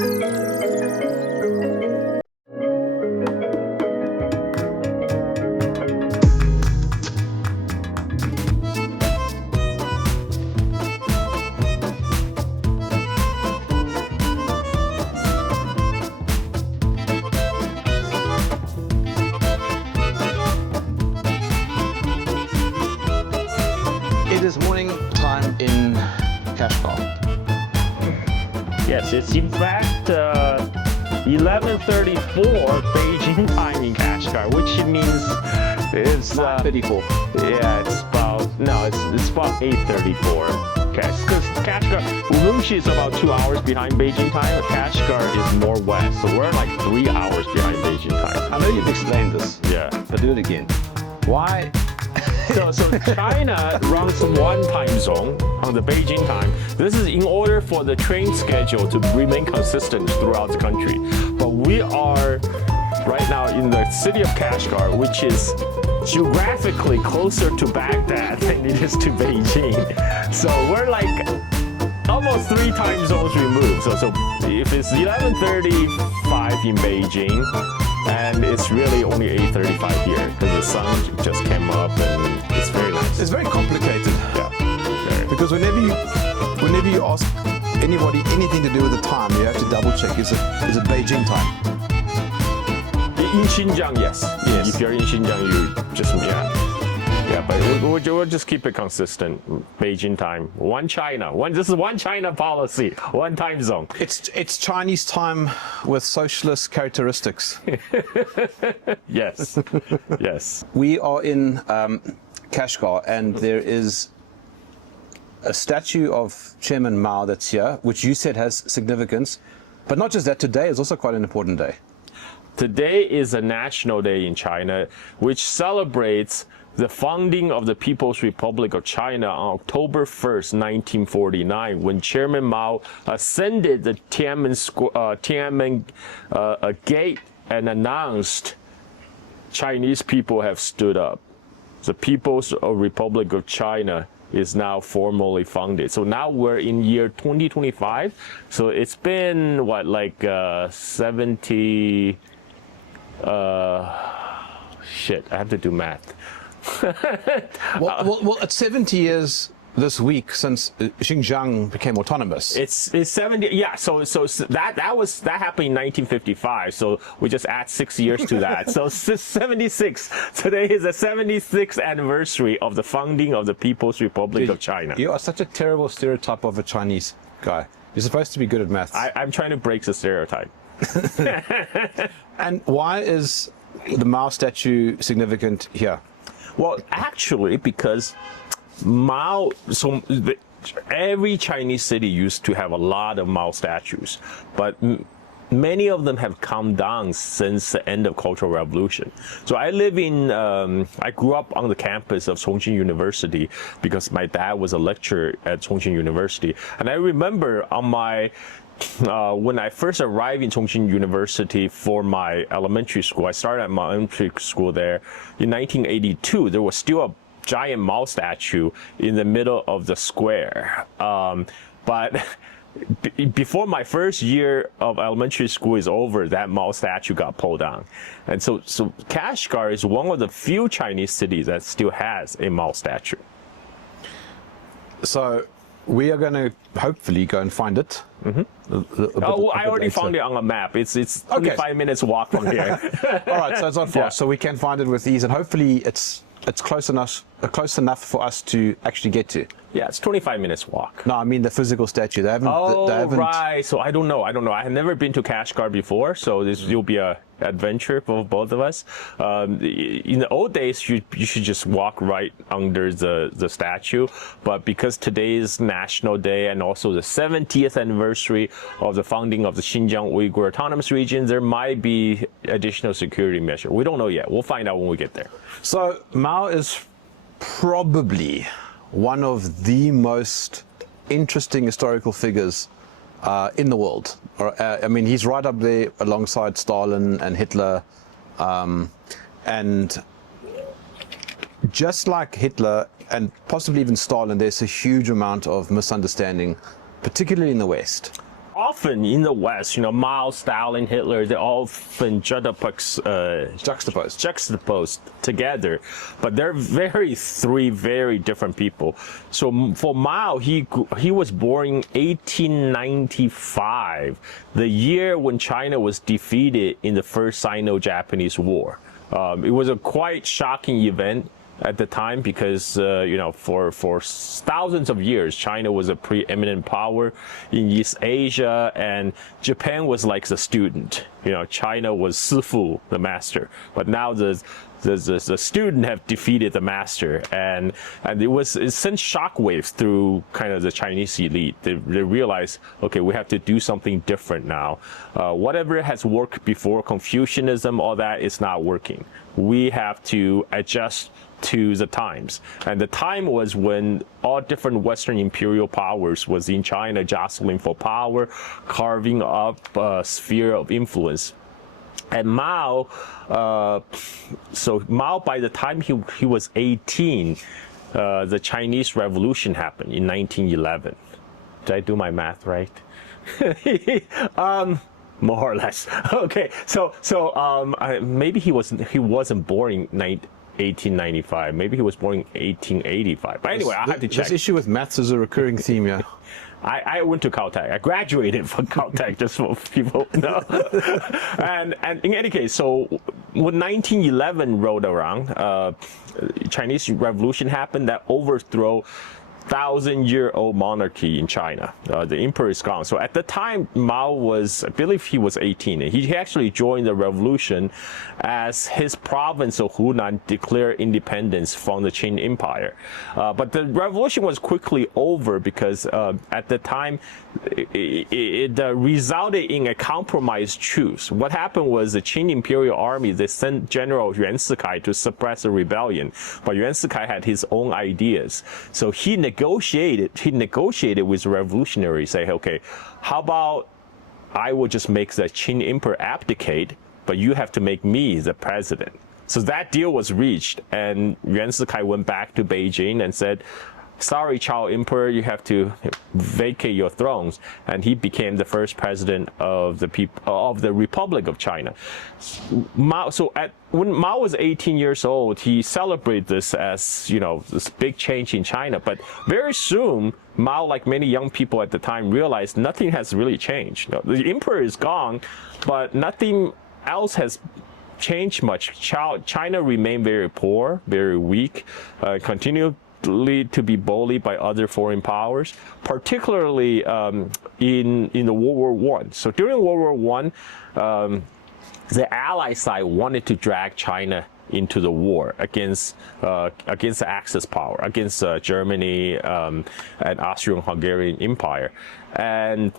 It is morning time in Kashgar. Yes, it's in fact 11:34 Beijing time in Kashgar, which means it's 34. Yeah, it's about it's about 8:34. Okay, because Kashgar, Urumqi is about 2 hours behind Beijing time. Kashgar is more west, so we're like 3 hours behind Beijing time. I know you've explained this, Yeah. but do it again. Why? So China runs one time zone on the Beijing time. This is in order for the train schedule to remain consistent throughout the country. But we are right now in the city of Kashgar, which is geographically closer to Baghdad than it is to Beijing. So we're like almost 3 time zones removed. So if it's 11:35 in Beijing, and it's really only 8:35 here because the sun just came up and it's very nice. It's very complicated. Yeah. Very. Because whenever you ask anybody anything to do with the time, you have to double check. Is it Beijing time? In Xinjiang, yes. Yes. If you're in Xinjiang, you just but we'll just keep it consistent. Beijing time, one China. This is one China policy, one time zone. It's Chinese time with socialist characteristics. Yes, yes. We are in Kashgar, and there is a statue of Chairman Mao that's here, which you said has significance. But not just that, today is also quite an important day. Today is a national day in China, which celebrates the founding of the People's Republic of China on October 1st, 1949, when Chairman Mao ascended the Tiananmen Gate and announced Chinese people have stood up. The People's Republic of China is now formally founded. So now we're in year 2025. So it's been, what, like 70... shit, I have to do math. well, it's 70 years this week since Xinjiang became autonomous. It's 70. Yeah. So that happened in 1955. So we just add 6 years to that. So 76. Today is the 76th anniversary of the founding of the People's Republic of China. You are such a terrible stereotype of a Chinese guy. You're supposed to be good at maths. I'm trying to break the stereotype. And why is the Mao statue significant here? Well, actually, because Mao, every Chinese city used to have a lot of Mao statues, but many of them have come down since the end of Cultural Revolution. So I grew up on the campus of Chongqing University because my dad was a lecturer at Chongqing University. And I remember when I first arrived in Chongqing University for my elementary school, I started at my elementary school there in 1982. There was still a giant Mao statue in the middle of the square. But before my first year of elementary school is over, that Mao statue got pulled down. And so Kashgar is one of the few Chinese cities that still has a Mao statue. So we are going to hopefully go and find it. Mm-hmm. I already found it on a map. It's 25 minutes walk from here. All right, so it's not far. Yeah. So we can find it with ease, and hopefully it's close enough for us to actually get to. Yeah, it's 25 minutes walk. No, I mean the physical statue. They haven't. Right. So I don't know. I have never been to Kashgar before, so this will be a adventure for both of us. In the old days, you should just walk right under the statue, but because today is National Day and also the 70th anniversary of the founding of the Xinjiang Uyghur Autonomous Region, there might be additional security measure. We don't know yet. We'll find out when we get there. So Mao is probably one of the most interesting historical figures in the world. I mean, he's right up there alongside Stalin and Hitler. And just like Hitler and possibly even Stalin, there's a huge amount of misunderstanding, particularly in the West. often in the West, Mao, Stalin, Hitler, they're often juxtaposed together, but they're three very different people. So for Mao, he was born in 1895, the year when China was defeated in the first Sino-Japanese War. It was a quite shocking event at the time because, for thousands of years, China was a preeminent power in East Asia, and Japan was like the student. China was Sifu, the master. But now the student have defeated the master, and it sent shockwaves through kind of the Chinese elite. They realized, okay, we have to do something different now. Whatever has worked before, Confucianism, all that, is not working. We have to adjust to the times. And the time was when all different Western imperial powers was in China, jostling for power, carving up a sphere of influence. And Mao, by the time he was 18, the Chinese Revolution happened in 1911. Did I do my math right? More or less. Okay, so maybe he wasn't born in 1895. Maybe he was born in 1885. But anyway, I have to check. This issue with maths is a recurring theme, yeah. I went to Caltech. I graduated from Caltech, just so people know. and in any case, so when 1911 rolled around, Chinese Revolution happened that overthrew 1,000-year-old monarchy in China. The emperor is gone. So at the time, Mao was, I believe he was 18. And he actually joined the revolution as his province of Hunan declared independence from the Qing Empire. But the revolution was quickly over because at the time, it resulted in a compromise truce. What happened was the Qing Imperial Army, they sent General Yuan Shikai to suppress the rebellion. But Yuan Shikai had his own ideas. So he negotiated with the revolutionaries, say, okay, how about I will just make the Qing Emperor abdicate, but you have to make me the president. So that deal was reached, and Yuan Shikai went back to Beijing and said, sorry, Chao Emperor, you have to vacate your thrones. And he became the first president of the Republic of China. When Mao was 18 years old, he celebrated this as, this big change in China. But very soon, Mao, like many young people at the time, realized nothing has really changed. The emperor is gone, but nothing else has changed much. China remained very poor, very weak, continued to be bullied by other foreign powers, particularly in the World War I. So during World War I, the Allied side wanted to drag China into the war against the Axis power, against Germany and Austrian-Hungarian Empire, and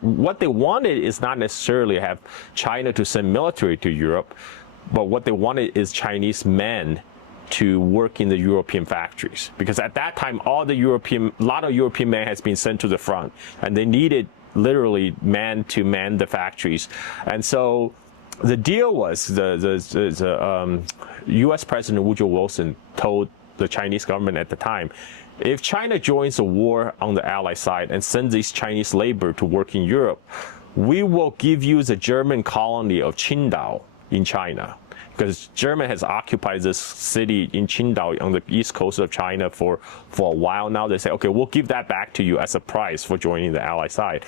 what they wanted is not necessarily have China to send military to Europe, but what they wanted is Chinese men to work in the European factories, because at that time a lot of European men has been sent to the front, and they needed literally men to man the factories. And so the deal was the U.S. President Woodrow Wilson told the Chinese government at the time, if China joins the war on the Allied side and sends these Chinese labor to work in Europe, we will give you the German colony of Qingdao in China. Because Germany has occupied this city in Qingdao on the east coast of China for a while now. They say, okay, we'll give that back to you as a price for joining the Allied side.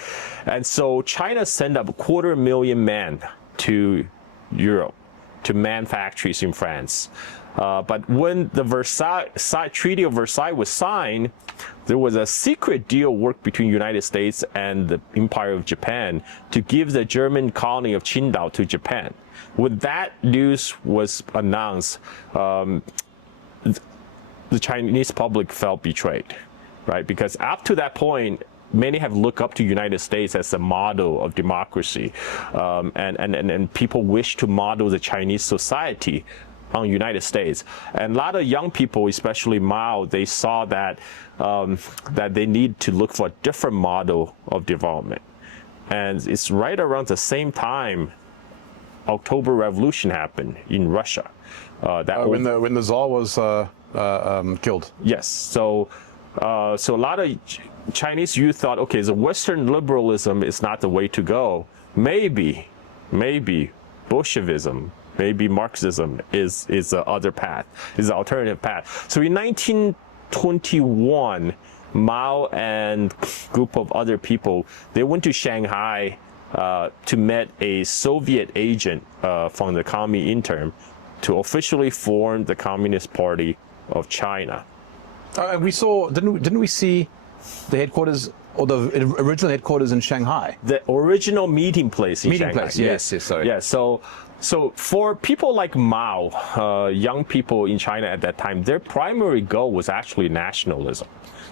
And so China sent up 250,000 men to Europe to man factories in France. But when the Treaty of Versailles was signed, there was a secret deal worked between the United States and the Empire of Japan to give the German colony of Qingdao to Japan. When that news was announced, the Chinese public felt betrayed, right? Because up to that point, many have looked up to the United States as a model of democracy, and people wish to model the Chinese society on the United States. And a lot of young people, especially Mao, they saw that that they need to look for a different model of development. And it's right around the same time October Revolution happened in Russia. When the Tsar was killed. Yes. So So a lot of Chinese youth thought, okay, the Western liberalism is not the way to go. Maybe Bolshevism, maybe Marxism is the other path, is the alternative path. So in 1921, Mao and a group of other people, they went to Shanghai to meet a Soviet agent from the Comintern to officially form the Communist Party of China. We saw, didn't we see the headquarters, or the original headquarters in Shanghai? The original meeting place in Shanghai. Place, yes, sorry. Yeah, so for people like Mao, young people in China at that time, their primary goal was actually nationalism.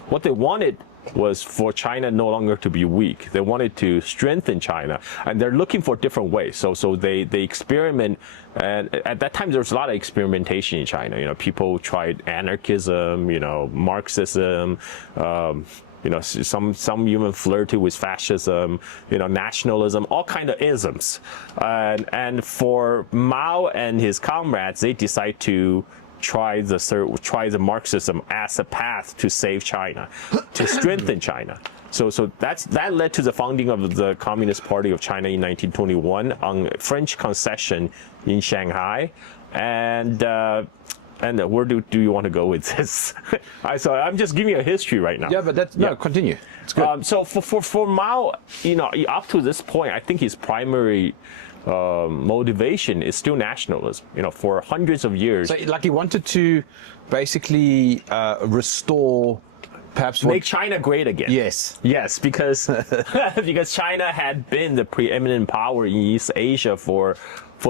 What they wanted was for China no longer to be weak. They wanted to strengthen China, and they're looking for different ways. So they experiment, and at that time there was a lot of experimentation in China. You know, people tried anarchism, you know, Marxism, you know, some even flirted with fascism, you know, nationalism, all kind of isms. And for Mao and his comrades, they decide to try the Marxism as a path to save China, to strengthen China. So that led to the founding of the Communist Party of China in 1921 on French concession in Shanghai. And where do you want to go with this? So I'm just giving you a history right now. Yeah, but continue. It's good. So for Mao, you know, up to this point, I think his primary motivation is still nationalism. You know, for hundreds of years. So, like, he wanted to basically restore, perhaps make China great again. Yes, because because China had been the preeminent power in East Asia for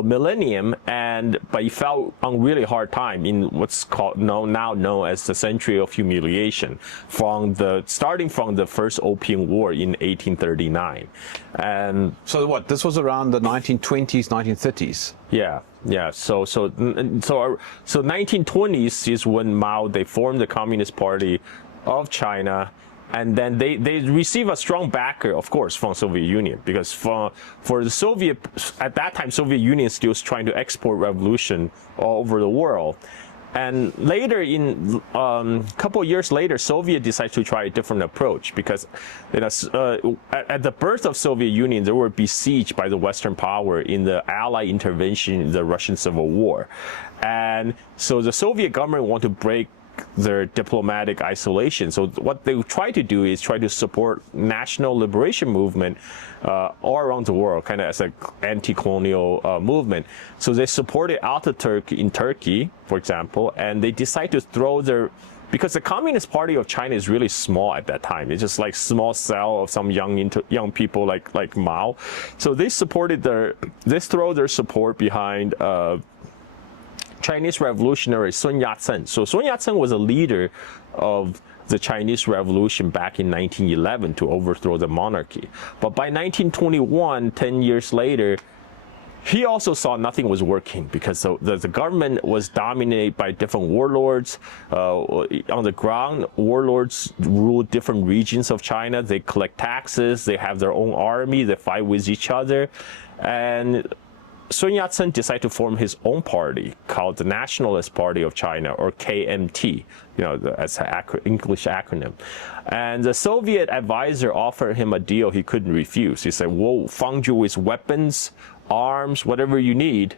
millennium, but he felt on really hard time in what's now known as the Century of Humiliation, starting from the First Opium War in 1839. And so what? This was around the 1920s, 1930s. Yeah. So 1920s is when they formed the Communist Party of China. And then they receive a strong backer, of course, from Soviet Union, because for the Soviet, at that time, Soviet Union still was trying to export revolution all over the world. And later, in couple of years later, Soviet decided to try a different approach, because at the birth of Soviet Union, they were besieged by the Western power in the Allied intervention in the Russian Civil War. And so the Soviet government wanted to break their diplomatic isolation. So what they try to do is try to support national liberation movement all around the world, kind of as an anti-colonial movement. So they supported Ataturk in Turkey, for example, and they decide to throw because the Communist Party of China is really small at that time. It's just like small cell of some young people like Mao. So they throw their support behind Chinese revolutionary Sun Yat-sen. So Sun Yat-sen was a leader of the Chinese Revolution back in 1911 to overthrow the monarchy. But by 1921, 10 years later, he also saw nothing was working, because the government was dominated by different warlords. On the ground, warlords rule different regions of China. They collect taxes. They have their own army. They fight with each other. And Sun Yat-sen decided to form his own party called the Nationalist Party of China, or KMT, you know, as an English acronym. And the Soviet advisor offered him a deal he couldn't refuse. He said, we'll fund you with weapons, arms, whatever you need,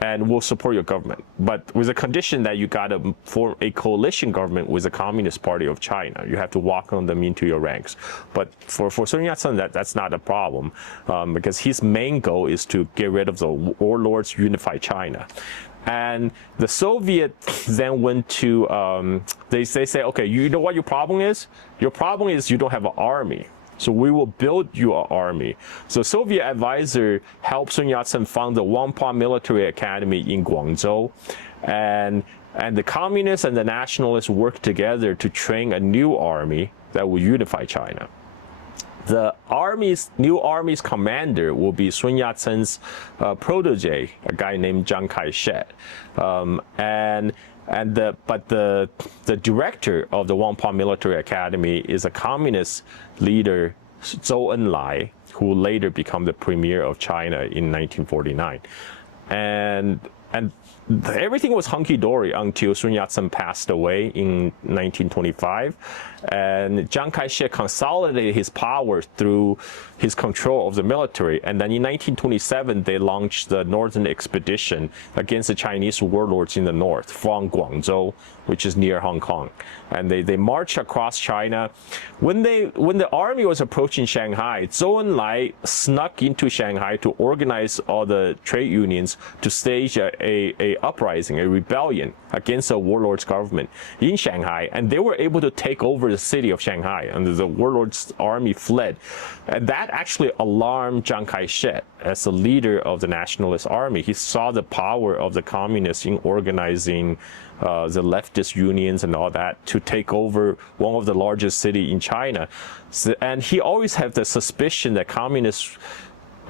and we'll support your government. But with the condition that you got to form a coalition government with the Communist Party of China. You have to welcome them into your ranks. But for Sun Yat-sen, that's not a problem, because his main goal is to get rid of the warlords, unify China. And the Soviets then went to, they say, okay, you know what your problem is? Your problem is you don't have an army. So we will build you an army. So Soviet advisor helped Sun Yat-sen found the Whampoa Military Academy in Guangzhou. And the communists and the nationalists worked together to train a new army that will unify China. The new army's commander will be Sun Yat-sen's protege, a guy named Chiang Kai-shek. But the director of the Whampoa Military Academy is a communist leader, Zhou Enlai, who will later become the premier of China in 1949. And everything was hunky-dory until Sun Yat-sen passed away in 1925, and Chiang Kai-shek consolidated his power through his control of the military. And then in 1927, they launched the Northern Expedition against the Chinese warlords in the north from Guangzhou, which is near Hong Kong. And they marched across China. When the army was approaching Shanghai, Zhou Enlai snuck into Shanghai to organize all the trade unions to stage a uprising, a rebellion against the warlord's government in Shanghai, and they were able to take over the city of Shanghai, and the warlord's army fled. And that actually alarmed Chiang Kai-shek as the leader of the nationalist army. He saw the power of the communists in organizing the leftist unions and all that to take over one of the largest cities in China. And he always had the suspicion that communists'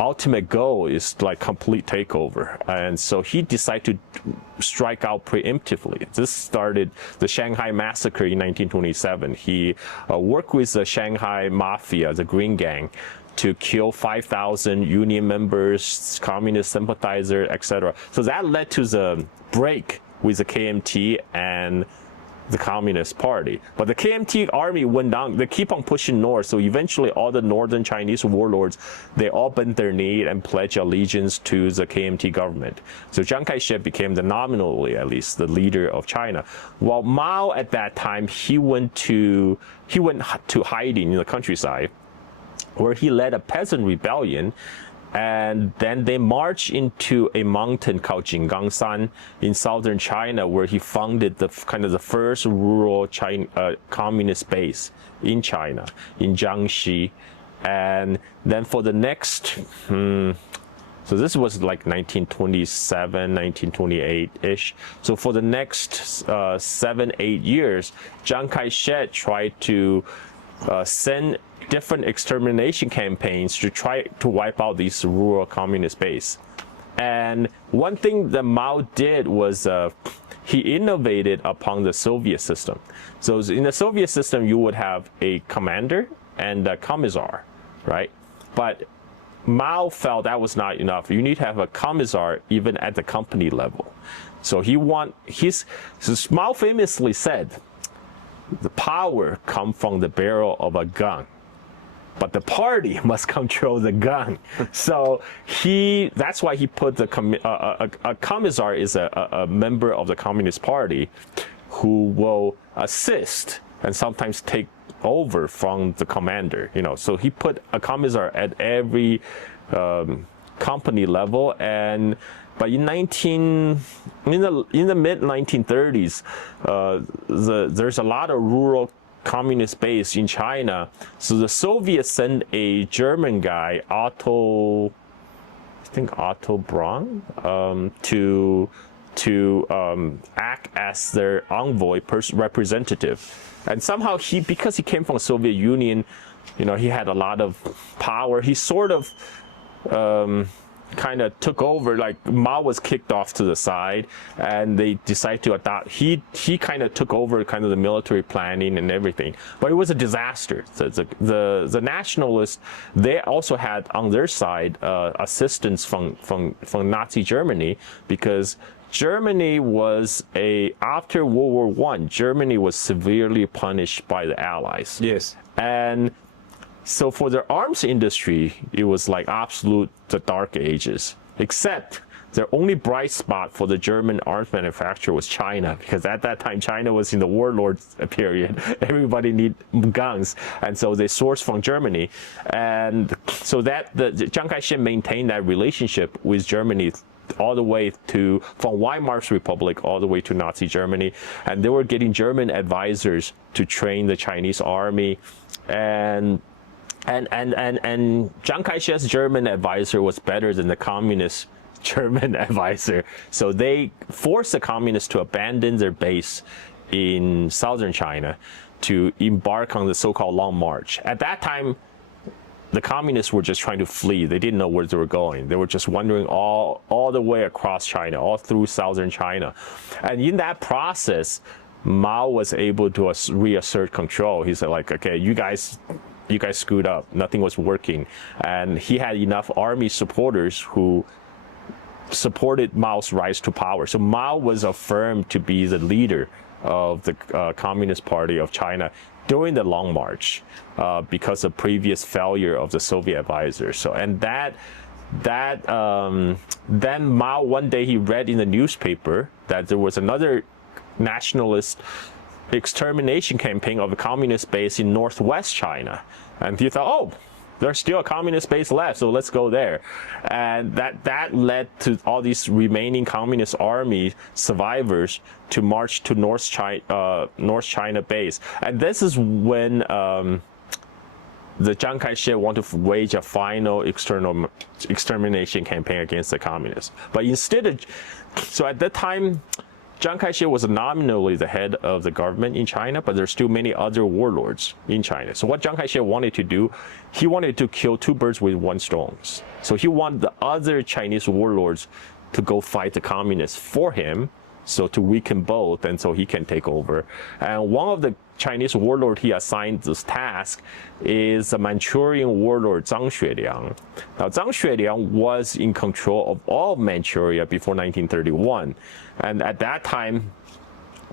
ultimate goal is like complete takeover, and so he decided to strike out preemptively. This started the Shanghai massacre in 1927. He worked with the Shanghai mafia, the Green Gang, to kill 5,000 union members, communist sympathizers, etc. So that led to the break with the KMT and the Communist Party. But the KMT army went down, they keep on pushing north, so eventually all the northern Chinese warlords, they all bent their knee and pledged allegiance to the KMT government. So Chiang Kai-shek became nominally at least the leader of China. While Mao at that time, he went to hiding in the countryside, where he led a peasant rebellion. And then they marched into a mountain called Jinggangshan in southern China, where he founded the first rural China, communist base in China, in Jiangxi. And then for the next, so this was like 1927, 1928-ish. So for the next 7-8 years, Chiang Kai-shek tried to send different extermination campaigns to try to wipe out these rural communist base. And one thing that Mao did was he innovated upon the Soviet system. So in the Soviet system, you would have a commander and a commissar, right? But Mao felt that was not enough. You need to have a commissar even at the company level. So Mao famously said, the power comes from the barrel of a gun, but the party must control the gun. So that's why he put a commissar is a member of the Communist Party who will assist and sometimes take over from the commander. So he put a commissar at every company level. But in the mid 1930s, there's a lot of rural communist base in China. So the Soviets sent a German guy, Otto Braun, to act as their envoy representative. And somehow because he came from the Soviet Union, he had a lot of power. He sort of kind of took over, like Mao was kicked off to the side and they decided to adopt, he kind of took over kind of the military planning and everything, but it was a disaster. The nationalists, they also had on their side assistance from Nazi Germany, because Germany was after World War I, Germany was severely punished by the Allies. Yes. And so for the arms industry, it was like the dark ages, except the only bright spot for the German arms manufacturer was China, because at that time, China was in the warlord period. Everybody needed guns. And so they sourced from Germany. And so Chiang Kai-shek maintained that relationship with Germany all the way from Weimar's Republic all the way to Nazi Germany. And they were getting German advisors to train the Chinese army. And Chiang Kai-shek's German advisor was better than the communist German advisor. So they forced the communists to abandon their base in southern China to embark on the so-called Long March. At that time, the communists were just trying to flee. They didn't know where they were going. They were just wandering all the way across China, all through southern China. And in that process, Mao was able to reassert control. He said, like, okay, you guys screwed up. Nothing was working. And he had enough army supporters who supported Mao's rise to power. So Mao was affirmed to be the leader of the Communist Party of China during the Long March because of previous failure of the Soviet advisors. So and then Mao, one day he read in the newspaper that there was another nationalist extermination campaign of a communist base in northwest China, and he thought, oh, there's still a communist base left, so let's go there. And that led to all these remaining communist army survivors to march to North China base. And this is when the Chiang Kai-shek wanted to wage a final extermination campaign against the communists. But instead of, so at that time, Chiang Kai-shek was nominally the head of the government in China, but there's still many other warlords in China. So what Chiang Kai-shek wanted to do, he wanted to kill two birds with one stone. So he wanted the other Chinese warlords to go fight the communists for him, so to weaken both, and so he can take over. And one of the Chinese warlord he assigned this task is the Manchurian warlord Zhang Xueliang. Now, Zhang Xueliang was in control of all of Manchuria before 1931. And at that time,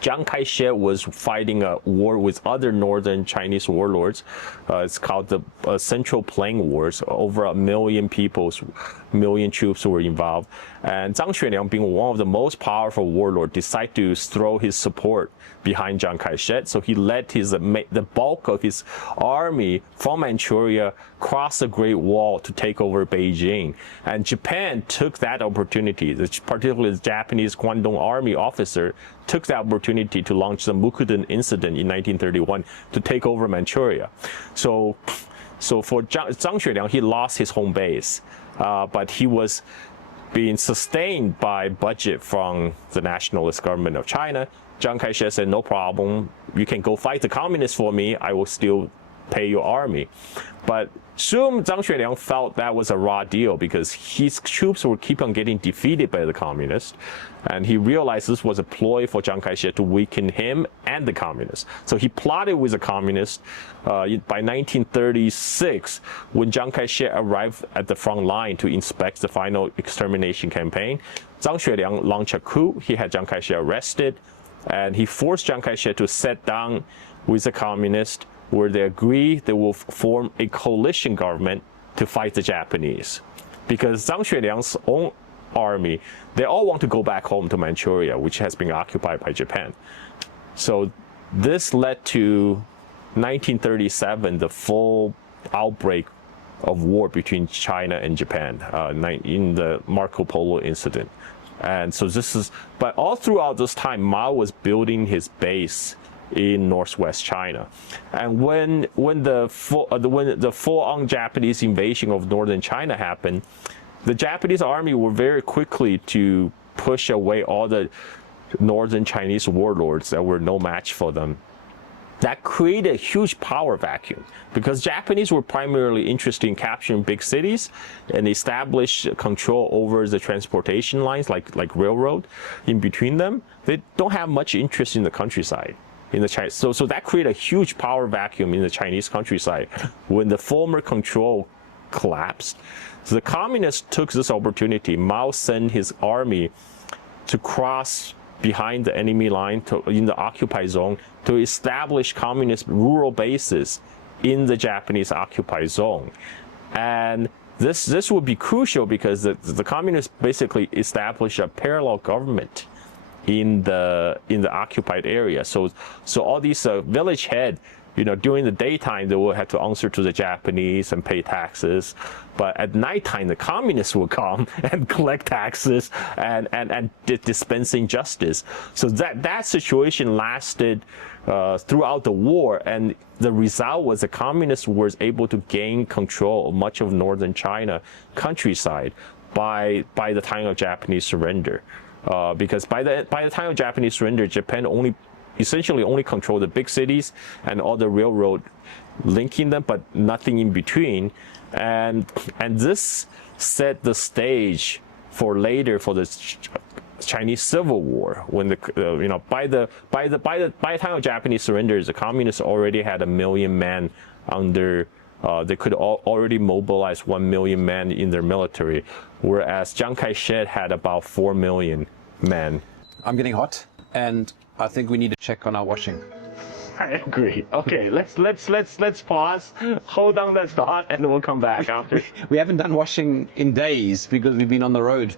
Chiang Kai-shek was fighting a war with other northern Chinese warlords. It's called the Central Plain Wars. Over 1 million people, 1 million troops were involved. And Zhang Xueliang, being one of the most powerful warlords, decided to throw his support behind Chiang Kai-shek. So he led the bulk of his army from Manchuria across the Great Wall to take over Beijing. And Japan took that opportunity, particularly the Japanese Guangdong Army officer took that opportunity to launch the Mukden incident in 1931 to take over Manchuria. So for Zhang Xueliang, he lost his home base, but he was being sustained by budget from the nationalist government of China. Chiang Kai-shek said, no problem, you can go fight the communists for me, I will still pay your army. But soon Zhang Xueliang felt that was a raw deal because his troops were keep on getting defeated by the communists, and he realized this was a ploy for Chiang Kai-shek to weaken him and the communists. So he plotted with the communists. By 1936, when Chiang Kai-shek arrived at the front line to inspect the final extermination campaign, Zhang Xueliang launched a coup. He had Chiang Kai-shek arrested, and he forced Chiang Kai-shek to sit down with the communists, where they agree they will form a coalition government to fight the Japanese. Because Zhang Xueliang's own army, they all want to go back home to Manchuria, which has been occupied by Japan. So this led to 1937, the full outbreak of war between China and Japan in the Marco Polo incident. And so this is, but all throughout this time, Mao was building his base in northwest China. And when the full-on Japanese invasion of northern China happened, the Japanese army were very quickly to push away all the northern Chinese warlords that were no match for them. That created a huge power vacuum because Japanese were primarily interested in capturing big cities and establish control over the transportation lines like railroad in between them. They don't have much interest in the countryside. So that created a huge power vacuum in the Chinese countryside. When the former control collapsed, so the communists took this opportunity. Mao sent his army to cross behind the enemy line in the occupied zone to establish communist rural bases in the Japanese occupied zone. And this would be crucial because the communists basically established a parallel government in the occupied area. So all these village head, during the daytime they will have to answer to the Japanese and pay taxes, but at nighttime the communists will come and collect taxes and dispensing justice. So that situation lasted throughout the war, and the result was the communists were able to gain control of much of northern China countryside by the time of Japanese surrender. Because by the time of Japanese surrender, Japan essentially only controlled the big cities and all the railroad linking them, but nothing in between. And this set the stage for later for the Chinese Civil War, when by the time of Japanese surrender, the communists already had 1 million men under They could already mobilize 1 million men in their military, whereas Chiang Kai-shek had about 4 million men. I'm getting hot, and I think we need to check on our washing. I agree. Okay, let's pause, hold on that thought, and we'll come back after. We haven't done washing in days because we've been on the road.